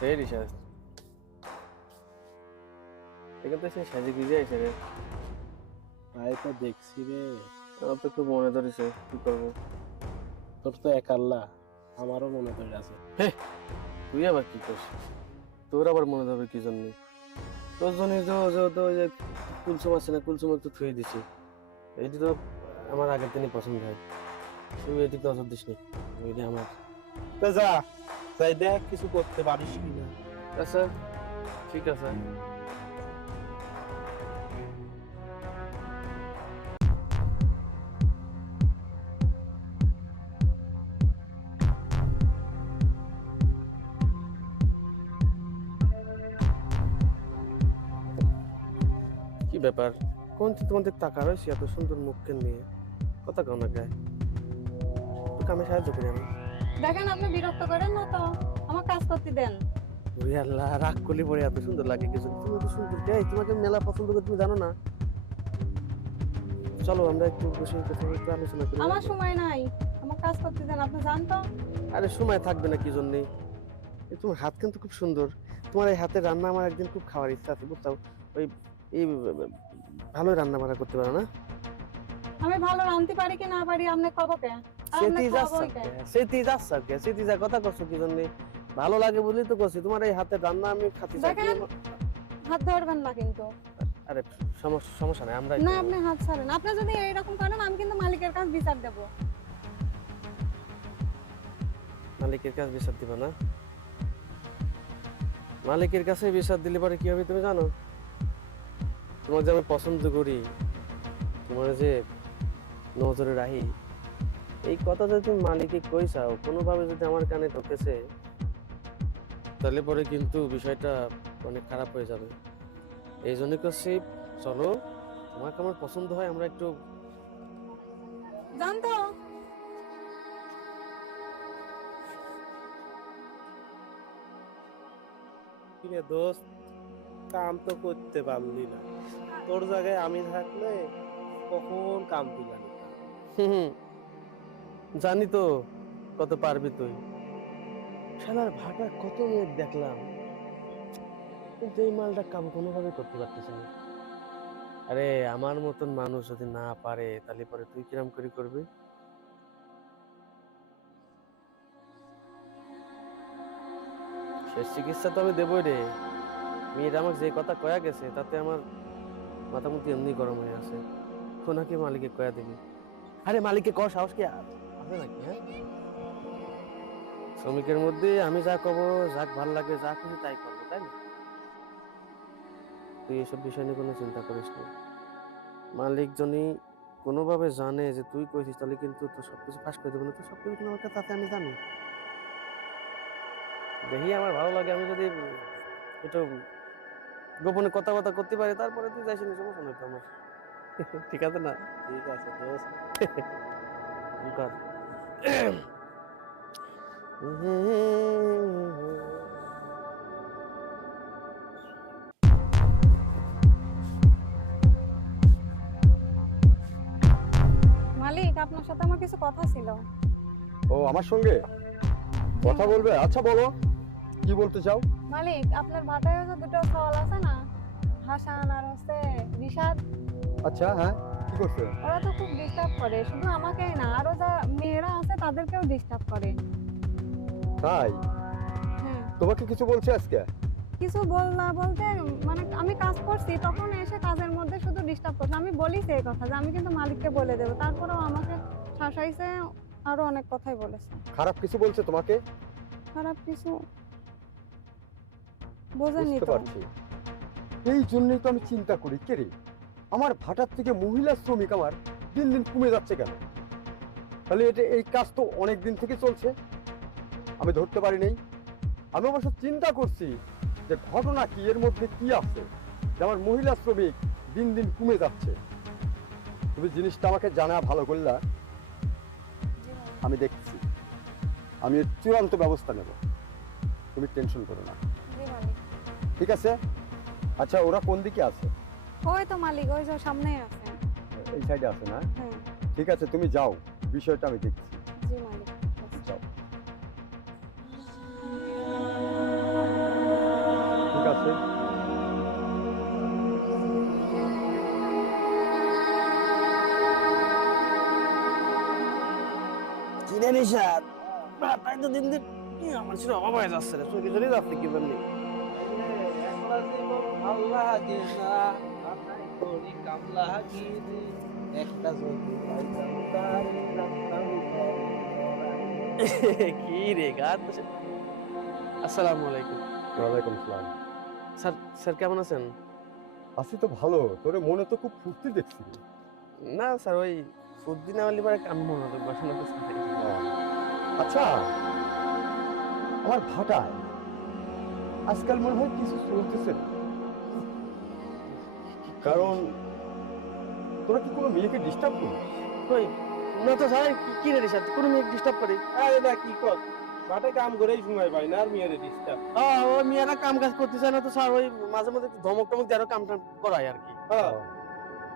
Very fast. এখান থেকে সে সাজে গুজে এসে রে। তাই তো দেখছি রে। আমার তো খুব মনে ধরেছে, কি করবো? তোর তো এক আল্লাহ, আমারও মনে ধরে আছে। তুই আবার কি করছিস? তোর আবার মনে ধরবে কি জন্য? তোর জন্য তো ওই যে কুলসুম আছে না, কুলসুম একটু থুয়ে দিছি। এটি তো আমার আগের দিনই পছন্দ হয়। তুই এটি নজর দিস নি, এটি আমার। তো যা, তাই দেখ কিছু করতে পারিস কিনা। আচ্ছা ঠিক আছে। কি ব্যাপার? কোন তোমাদের টাকা রয়েছে এত সুন্দর মুখকে নিয়ে কথা কও না গায়ে? তোকে আমি সাহায্য করি আমি। দেখেন আপনি বিরক্ত করেন না তো, আমার কাজ করতে দেন। ওরে আল্লাহ, রাগ করলে পরে এত সুন্দর লাগে কিছু? তুমি তো সুন্দর গায়ে, তোমাকে মেলা পছন্দ করে, তুমি জানো না? চলো আমরা একটু বসে কথা একটু আলোচনা করি। আমার সময় নাই, আমার কাজ করতে দেন, আপনি জান তো। আরে সময় থাকবে না কি জন্যে? তোমার হাত কিন্তু খুব সুন্দর। তোমার এই হাতের রান্না আমার একদিন খুব খাওয়ার ইচ্ছা আছে, বুঝছো? ওই এই ভালোই রান্না বান্না করতে পারো না? আমি ভালো রাঁধতে পারি কি না পারি আপনি কব কে? সেটি যা কথা করছো কি জন্যে? ভালো লাগে বলেই তো করছি। তোমার এই হাতের রান্না আমি খাতে চাই। দেখেন হাত ধরবেন না কিন্তু। আরে সমস্যা নাই, আমরা না আপনি হাত ছাড়েন। আপনি যদি এইরকম করেন আমি কিন্তু মালিকের কাছে বিচার দেব। মালিকের কাছে বিচার দিবা না? মালিকের কাছে বিচার দিলে পরে কি হবে তুমি জানো? তোমার যে আমি পছন্দ করি, তোমার যে নজরে রাখি, এই কথা যদি তুমি মালিককে কইছাও, কোনোভাবে যদি আমার কানে ঢোকেছে, তাহলে পরে কিন্তু বিষয়টা অনেক খারাপ হয়ে যাবে। এই জন্য করছি, চলো তোমাকে আমার পছন্দ হয়, আমরা একটু জান তো। কিরে দোস্ত, কাম তো করতে পারলি না। তোর জায়গায় আমি থাকলে কখন কাম তুলে নিতাম। হুম, জানি তো কত পারবি তুই। শালার ভাটা কত মেঘ দেখলাম, কিন্তু এই মালটা কাম কোনোভাবে করতে পারতেছি না। আরে আমার মতন মানুষ যদি না পারে, তাহলে পরে তুই কিরম করে করবি? শেষ চিকিৎসা তো আমি দেবই রে। মেয়েরা আমাকে যে কথা কয়া গেছে, তাতে আমার মাথা মুতি এমনি গরম হয়ে আছে। নাকি মালিকে কয়া দিবি? আরে মালিককে কর, সাহস কি আছে নাকি? হ্যাঁ, শ্রমিকের মধ্যে আমি যা কব, যাক ভাল লাগে, যা খুশি তাই করবো, তাই না? তুই এসব বিষয় নিয়ে কোনো চিন্তা করিস না। মালিক যদি কোনোভাবে জানে যে তুই কইছিস, তাহলে কিন্তু তো সবকিছু ফাঁস করে দেবো না। তুই সবকিছু কিন্তু আমার তাতে আমি জানি। দেখি আমার ভালো লাগে, আমি যদি একটু গোপনে কথাবার্তা করতে পারি, তারপরে তুই যাইস নি, সমস্যা নাই তো আমার। ঠিক আছে না? ঠিক আছে দোস্ত। কর। মালিক আপনার সাথে আমার কিছু কথা ছিল। ও আমার সঙ্গে কথা বলবে? আচ্ছা বলো, কি বলতে চাও? মালিক আপনার ভাটায় যে দুটো সওয়াল আছে না, হাসান আর হচ্ছে রিশাদ, আচ্ছা হ্যাঁ, কি করছে? ওরা তো খুব ডিস্টার্ব করে, শুধু আমাকেই না আরো যা মেয়েরা আছে তাদেরকেও ডিস্টার্ব করে। তাই? হ্যাঁ, তোমাকে কিছু বলছে আজকে? কিছু বললা বলতে মানে আমি কাজ করছি তখন এসে কাজের মধ্যে শুধু ডিস্টার্ব করছে। আমি বলিছি এই কথা যে আমি কিন্তু মালিককে বলে দেবো, তারপরেও আমাকে শাসাইছে, আরো অনেক কথাই বলেছে। খারাপ কিছু বলছে তোমাকে? খারাপ কিছু বোঝেননি বুঝতে তো। পারছি। এই জন্যই তো আমি চিন্তা করি, কে রে আমার ভাটার থেকে মহিলা শ্রমিক আমার দিন দিন কমে যাচ্ছে কেন? তাহলে এই কাজ তো অনেক দিন থেকে চলছে, আমি ধরতে পারি নাই। আমি অবশ্য চিন্তা করছি যে ঘটনা কি, এর মধ্যে কি আছে যে আমার মহিলা শ্রমিক দিন দিন কমে যাচ্ছে। তুমি জিনিসটা আমাকে জানা ভালো করলা, আমি দেখছি, আমি এর চূড়ান্ত ব্যবস্থা নেব, তুমি টেনশন করো না। জি মালিক। ঠিক আছে? আচ্ছা ওরা কোন দিকে আছে? ওই তো মালিক, ওই যে সামনেই আছে। এই সাইডে আছে না? হ্যাঁ। ঠিক আছে, তুমি যাও, বিষয়টা আমি দেখছি। জি মালিক। যাও। নিশাদ তাই তো দিন দিন আমার ছিল অভাব হয়ে যাচ্ছে রে চোখে চলে যাচ্ছে কি বললি একলা জীবন ভাল লাগে না আনাই করি কাম লাগি রে একটা যদি পাইতাম তারে রাখতাম কি রে গাত আসসালামু আলাইকুম ওয়ালাইকুম সালাম। স্যার স্যার কেমন আছেন? আছি তো ভালো, তোরে মনে তো খুব ফুর্তি দেখছি। না স্যার ওই ফুর্তি না হলে পরে কাম মনে হতো বসানো তো আচ্ছা, আমার ভাটায় আজকাল মনে হয় কিছু চলতেছে না। কারণ তোরা কি কোনো মেয়েকে ডিস্টার্ব করিস? কই না তো স্যার কি রে স্যার কোনো মেয়ে ডিস্টার্ব করে? আরে না কি কর মাঠে কাম করেই সময় পাই না আর মেয়েরে ডিস্টার্ব ওই মেয়েরা কাম কাজ করতে চায় না তো স্যার ওই মাঝে মাঝে একটু ধমক টমক দিয়ে আরো কামটা করায় আর কি।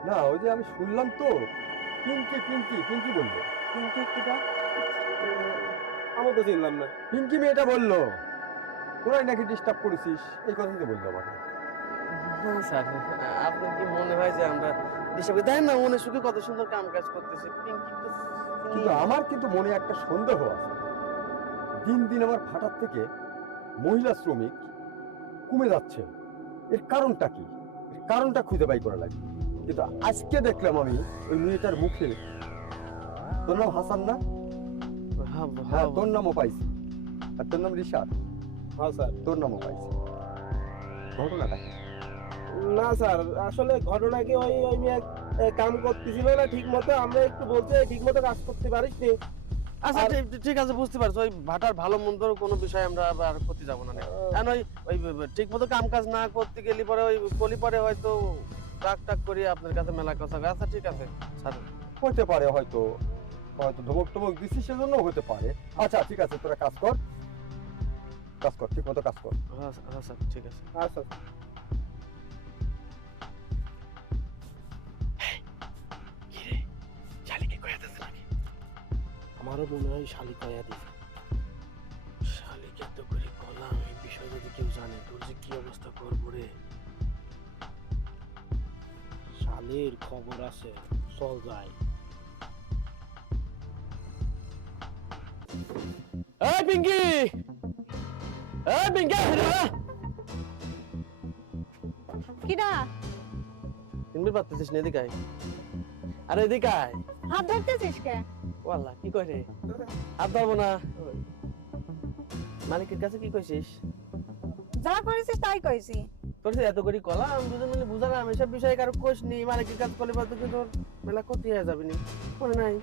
না, ওই যে আমি শুনলাম তো পিঙ্কি পিঙ্কি পিঙ্কি বললো। কিন্তু কিটা আমি তো চিনলাম না পিঙ্কি মেয়েটা বললো তোরাই নাকি ডিস্টার্ব করেছিস, এই কথাই তো বললো আমাকে। না স্যার আপনার কি মনে হয় যে আমরা ডিস্টার্ব করি? দেখেন না মনে সুখে কত সুন্দর কাম কাজ করতেছে পিঙ্কি তো কিন্তু আমার কিন্তু মনে একটা সন্দেহ আছে। দিন দিন আমার ভাটার থেকে মহিলা শ্রমিক কমে যাচ্ছে, এর কারণটা কি? এর কারণটা খুঁজে বাই করা লাগবে। কিন্তু আজকে দেখলাম আমি ওই মেয়েটার মুখে, তোর নাম হাসান না? হ্যাঁ, তোর নামও পাইছি। আর তোর নাম রিশাদ? হ্যাঁ স্যার তোর নামও পাইছি। ঘটনাটা কি? না স্যার আসলে ঘটনা কি ওই ওই মেয়ে কাম করতেছিল না ঠিক মতো আমরা একটু বলছি ঠিক মতো কাজ করতে পারিস নি আচ্ছা ঠিক আছে বুঝতে পারছো ওই ভাটার ভালো মন্দর কোনো বিষয় আমরা আর করতে যাবো না কারণ ওই ঠিক মতো কাম কাজ না করতে গেলে পরে ওই কলি পরে হয়তো টাক টাক করি আপনার কাছে মেলা কথা। আচ্ছা ঠিক আছে স্যার হতে পারে, হয়তো হয়তো ধমক টমক দিচ্ছি সেজন্য হতে পারে। আচ্ছা ঠিক আছে, তোরা কাজ কর, কাজ কর, ঠিক মতো কাজ কর। হ্যাঁ স্যার ঠিক আছে। আচ্ছা শালিকে কয়া দিছে নাকি? আমারও মনে হয় শালি কয়া দিছে। শালিকে তো করে বললাম এই বিষয় যদি কেউ জানে তোর যে কি অবস্থা করবো রে। শালির খবর আছে, চল যাই। এই পিঙ্কি কিডা চিনবি পারতেছিস না? এদিকে আয়। আরে এদিকে আয়। হাত ধরতেছিস কে? ওয়াল্লাহ কি কয় রে? আর ধরবো না। মালিকের কাছে কি কইছিস? যা করেছিস তাই কইছি। তোর যে এত করে কলাম দুজন মিলে বুঝালাম এসব বিষয়ে কারো কোষ নেই, মালিকের কাছে কলে পাতো কিন্তু তোর মেলা ক্ষতি হয়ে যাবে নি। মনে নাই?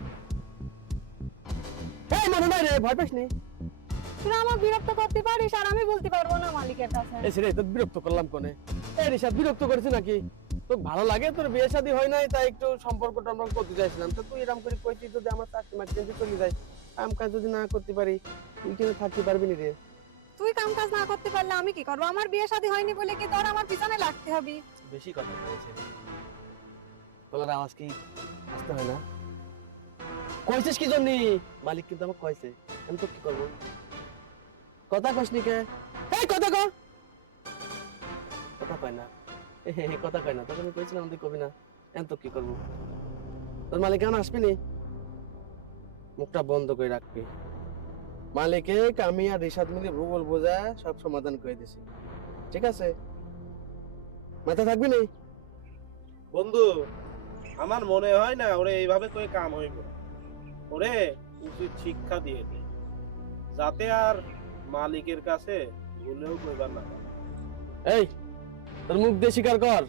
এই মনে নাই রে, ভয় পাস নি? তুই আমার বিরক্ত করতে পারিস আর আমি বলতে পারবো না মালিকের কাছে। এই রে তোর বিরক্ত করলাম কোনে? এই রিশাদ বিরক্ত করেছে নাকি? তোর ভালো লাগে? তোর বিয়ে শাদী হয় নাই তাই একটু সম্পর্ক টম্পর্ক করতে চাইছিলাম, তো তুই এরকম করে কইতি যদি আমার চাকরি মাকরি চলে যায়, কাম কাজ যদি না করতে পারি তুই কিন্তু থাকতে পারবি নি রে। তুই কাম কাজ না করতে পারলে আমি কি করবো? আমার বিয়ে শাদী হয়নি বলে কি তোর আমার পিছনে লাগতে হবে? বেশি কথা বলেছে। বলার আওয়াজ কি আসতে হয় না? কইছিস কি জন্য? মালিক কিন্তু আমাকে কইছে, আমি তো কি করবো? কথা কইস নি কে? এই কথা কও। কথা কয় না, কথা কয় না। তখন আমি কইছিলাম তুই কবি না, এখন তো কি করবো? তোর মালিক এখন আসবি নি? মুখটা বন্ধ করে রাখবি। মালিকে আমি আর রিশাদ মিলে ভূগোল বোঝা সব সমাধান করে দিছি, ঠিক আছে? মাথা থাকবি নি? বন্ধু আমার মনে হয় না ওরে এইভাবে কই কাম হইব। ওরে উচিত শিক্ষা দিয়ে দে যাতে আর মালিকের কাছে ভুলেও কইবার না পারে। এই তোর মুখ দিয়ে স্বীকার কর,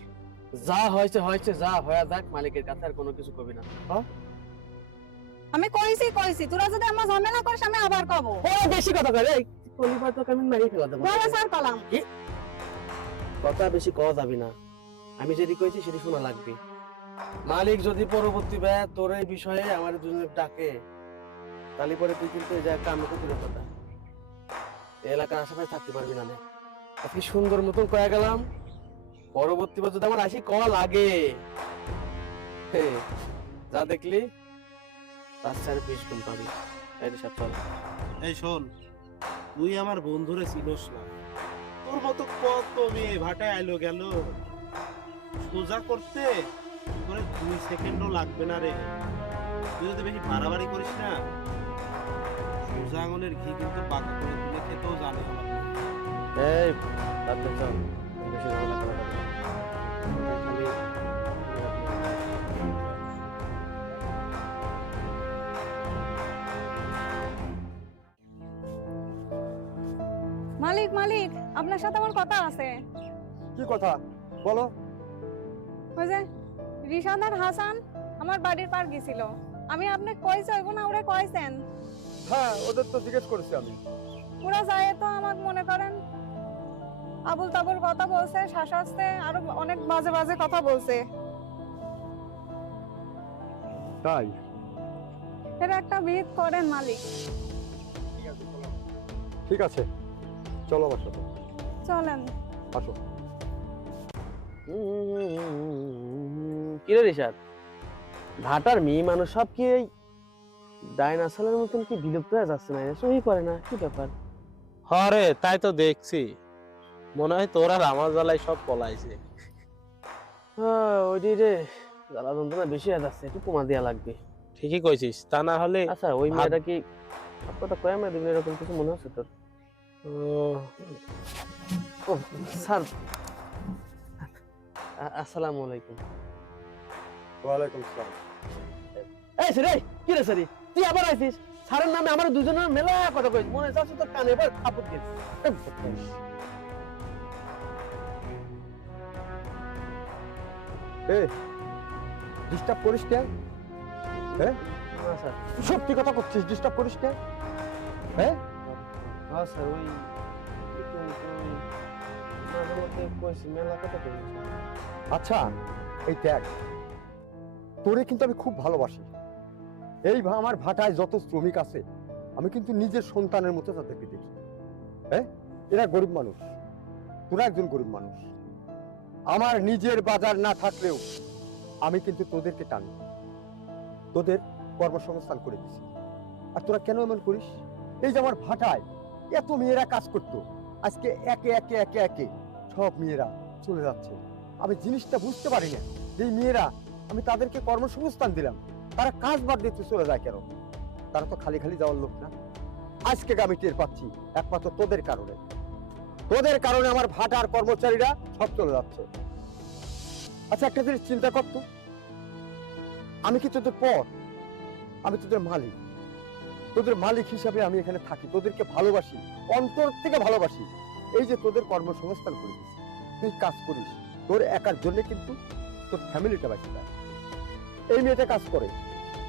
যা হয়েছে হয়েছে, যা হয়ে যাক, মালিকের কাছে আর কোনো কিছু কবি না। আমি কইছি তোরা যদি আমার ঝামেলা করিস আমি আবার কব। ও বেশি কথা কয় রে, কলিবার তো আমি মারি ফেলা দেব। বড় স্যার কলাম কি কথা বেশি কওয়া যাবে না, আমি যেটি কইছি সেটি শোনা লাগবে। মালিক যদি পরবর্তী ব্যয় তোর এই বিষয়ে আমার দুজনের ডাকে, তাহলে পরে তুই কিন্তু এই জায়গাটা আমি করতে কথা এলাকার আশেপাশে থাকতে পারবি না। আপনি সুন্দর মতন কয়ে গেলাম, পরবর্তী বার যদি আমার আসি কল লাগে, যা দেখলি তার চার 20 গুণ পাবি। এই সব চল। এই শোন, তুই আমার বন্ধুরে চিনোস না। তোর মতো কত মেয়ে ভাটায় আইলো গেল, সোজা করতে তোর 2 সেকেন্ডও লাগবে না রে। তুই যদি বেশি বাড়াবাড়ি করিস না সোজা আঙুলের ঘি কিন্তু বাঁকা করে তুলে খেতেও জানে আমার বউ। এই রাত্রে চল, বেশি ঝামেলা করা যাবে না। খালি মালিক মালিক, আপনার সাথে আমার কথা আছে। কি কথা বলো? ওই যে রিশাদ আর হাসান আমার বাড়ির পার গেছিল, আমি আপনাকে কইছি হইব না, ওরা কইছেন। হ্যাঁ, ওদের তো জিজ্ঞেস করেছি আমি। ওরা যায় তো আমাকে মনে করেন আবুল তাবুল কথা বলছে, শাসাচ্ছে, আরো অনেক বাজে বাজে কথা বলছে। তাই? এর একটা বিহিত করেন মালিক। ঠিক আছে, চলো আমার সাথে, চলেন। আসো। কিরে রিশাদ, ভাটার মেয়ে মানুষ সব কি এই ডাইনোসরের মতন কি বিলুপ্ত হয়ে যাচ্ছে না? সহি করে না, কি ব্যাপার? হরে তাই তো দেখছি, মনে হয় তোরা আমার জ্বালায় সব পলাইছে। ওইটি রে, জ্বালা যন্ত্রণা বেশি হয়ে যাচ্ছে, একটু কমা দেওয়া লাগবে। ঠিকই কইছিস, তা না হলে আচ্ছা, ওই মেয়েটা কি সব কথা কয়ে মেয়ে দিবি, এরকম কিছু মনে হচ্ছে তোর? ও স্যার, আসসালামু আলাইকুম। ওয়ালাইকুম আসসালাম। এই রে, কি রে সারি, তুই আবার আইছিস? স্যারের নামে আমার দুজনের মেলা কথা কইছিস, মনে হচ্ছে তোর কানে এবার আপদ দিয়েছিস। ডিস্টার্ব করিস কেন? হ্যাঁ, না স্যার, সত্যি কথা করছিস, ডিস্টার্ব করিস কেন? হ্যাঁ, হ্যাঁ স্যার, ওই মাঝে মধ্যে কইছি, মেলা কথা কইছি। আচ্ছা এই দেখ, তোরে কিন্তু আমি খুব ভালোবাসি। এই আমার ভাটায় যত শ্রমিক আছে, আমি কিন্তু নিজের সন্তানের মতো তাদেরকে দেখি। হ্যাঁ, এরা গরিব মানুষ, তোরা একজন গরিব মানুষ। আমার নিজের বাজার না থাকলেও আমি কিন্তু তোদেরকে টানি, তোদের কর্মসংস্থান করে দিছি। আর তোরা কেন এমন করিস? এই যে আমার ভাটায় এত মেয়েরা কাজ করতো, আজকে একে একে একে একে সব মেয়েরা চলে যাচ্ছে। আমি জিনিসটা বুঝতে পারি না যে এই মেয়েরা, আমি তাদেরকে কর্মসংস্থান দিলাম, তারা কাজ বাদ দিতে চলে যায় কেন? তারা তো খালি খালি যাওয়ার লোক না। আজকে আমি টের পাচ্ছি একমাত্র তোদের কারণে। তোদের কারণে আমার ভাটার কর্মচারীরা সব চলে যাচ্ছে। আচ্ছা একটা জিনিস চিন্তা করতো, আমি কি তোদের পর? আমি তোদের মালিক, তোদের মালিক হিসাবে আমি এখানে থাকি, তোদেরকে ভালোবাসি, অন্তর থেকে ভালোবাসি। এই যে তোদের কর্মসংস্থান করে দিচ্ছি, তুই কাজ করিস, তোর একার জন্য কিন্তু তোর ফ্যামিলিটা বাঁচে যায়। এই মেয়েটা কাজ করে,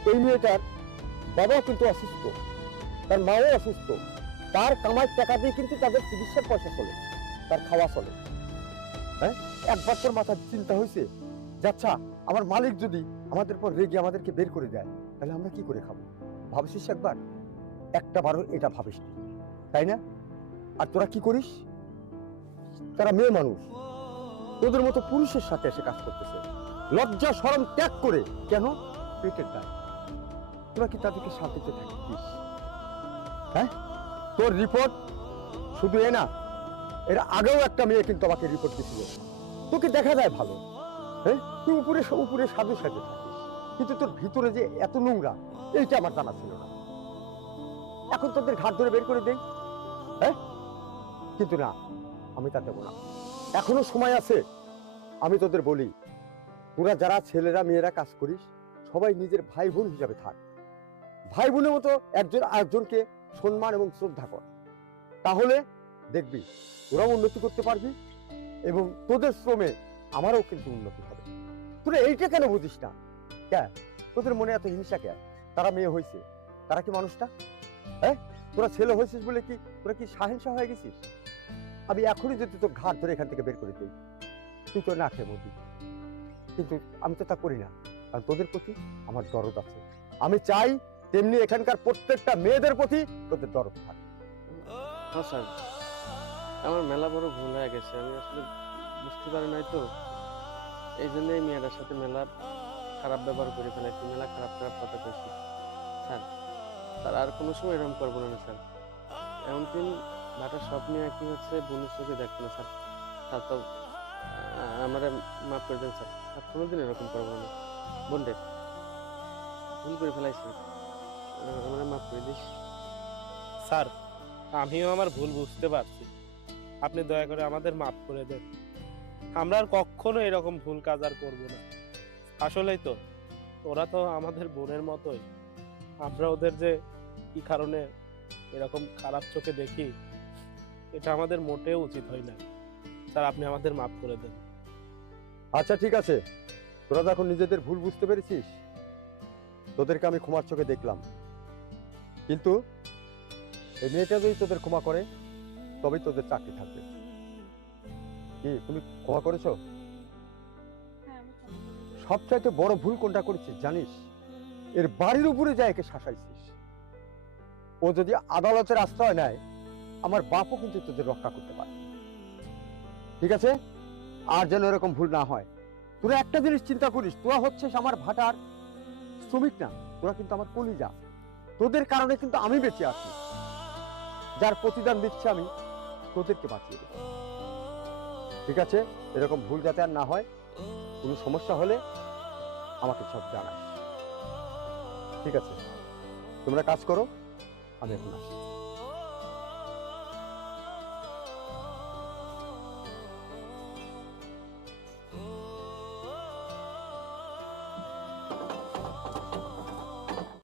এই মেয়েটার বাবাও কিন্তু অসুস্থ, তার মাও অসুস্থ, তার কামাই টাকা দিয়ে কিন্তু তাদের চিকিৎসার পয়সা চলে, তার খাওয়া চলে। হ্যাঁ, একবার তোর মাথার চিন্তা হয়েছে যে আচ্ছা আমার মালিক যদি আমাদের পর রেগে আমাদেরকে বের করে দেয়, তাহলে আমরা কি করে খাবো? ভাবছিস একবার? একটা বারও এটা ভাবিস নি, তাই না? আর তোরা কি করিস? তারা মেয়ে মানুষ, তোদের মতো পুরুষের সাথে এসে কাজ করতেছে, লজ্জা শরম ত্যাগ করে। কেন? পেটের দায়। তোরা কি তাদেরকে শান্তিতে থাকিস? হ্যাঁ, তোর রিপোর্ট শুধু এ না, এর আগেও একটা মেয়ে কিন্তু আমাকে রিপোর্ট দিয়েছিল, তোকে দেখা যায় ভালো। হ্যাঁ, তুই উপরে উপরে সাধু সাজে থাকিস, কিন্তু তোর ভিতরে যে এত নোংরা, এইটা আমার জানা ছিল না। এখন তোদের ঘাট ধরে বের করে দেই। হ্যাঁ, কিন্তু না, আমি তা দেবো না, এখনো সময় আছে। আমি তোদের বলি, তোরা যারা ছেলেরা মেয়েরা কাজ করিস, সবাই নিজের ভাই বোন হিসাবে থাক, ভাই বোনের মতো একজন আরেকজনকে সম্মান এবং শ্রদ্ধা কর, তাহলে দেখবি তোরাও উন্নতি করতে পারবি এবং তোদের শ্রমে আমারও কিন্তু উন্নতি হবে। তোরা এইটা কেন বুঝিস না? কে তোদের মনে এত হিংসা কে? তারা মেয়ে হয়েছে, তারা কি মানুষটা? হ্যাঁ, তোরা ছেলে হয়েছিস বলে কি তোরা কি সাহেংসা হয়ে গেছিস? আমি এখনই যদি তোর ঘাট ধরে এখান থেকে বের করে দিই, তুই তো না খেয়ে মরবি। কিন্তু আমি তো তা করি না, কারণ তোদের প্রতি আমার দরদ আছে। আমি চাই তেমনি এখানকার প্রত্যেকটা মেয়েদের প্রতি তোদের দরদ থাকে। হ্যাঁ স্যার, আমার মেলা বড় ভুল হয়ে গেছে, আমি আসলে বুঝতে পারি নাই তো, এই জন্য এই মেয়েটার সাথে মেলা খারাপ ব্যবহার করে ফেলেছি, মেলা খারাপ খারাপ কথা কইছি। স্যার, স্যার আর কোনো সময় এরকম করবো না স্যার। এমনকি ভাটার সব মেয়ে কি হচ্ছে বোনের চোখে দেখবে না স্যার। স্যার তো আমার মাফ করে দেন স্যার, আর কোনোদিন এরকম করবো না। বোন রে, ভুল করে ফেলাইছি, আমার মাফ করে দিস। স্যার, আমিও আমার ভুল বুঝতে পারছি, আপনি দয়া করে আমাদের মাফ করে দেন। আমরা আর কখনো এরকম ভুল কাজ আর করবো না। আসলেই তো ওরা তো আমাদের বোনের মতোই, আমরা ওদের যে কি কারণে এরকম খারাপ চোখে দেখি এটা আমাদের মোটেও উচিত হয় না। স্যার, আপনি আমাদের মাফ করে দেন। আচ্ছা ঠিক আছে, তোরা যখন নিজেদের ভুল বুঝতে পেরেছিস, তোদেরকে আমি ক্ষমার চোখে দেখলাম। কিন্তু এই মেয়েটা যদি তোদের ক্ষমা করে তবেই তোদের চাকরি থাকবে। কি তুমি ক্ষমা করেছো? হ্যাঁ, আমি ক্ষমা করি। সবচাইতে বড় ভুল কোনটা করেছিস জানিস? এর বাড়ির উপরে যায় একে শাসাইছিস। ও যদি আদালতের আশ্রয় নেয়, আমার বাপও কিন্তু তোদের রক্ষা করতে পারে। ঠিক আছে, আর যেন এরকম ভুল না হয়। তোরা একটা জিনিস চিন্তা করিস, তোরা হচ্ছিস আমার ভাটার শ্রমিক না, তোরা কিন্তু আমার কলিজা। তোদের কারণে কিন্তু আমি বেঁচে আছি। যার প্রতিদান দিচ্ছি আমি তোদেরকে বাঁচিয়ে দেবো। ঠিক আছে, এরকম ভুল যাতে আর না হয়। কোনো সমস্যা হলে আমাকে সব জানাস। ঠিক আছে, তোমরা কাজ করো, আমি এখন আসি।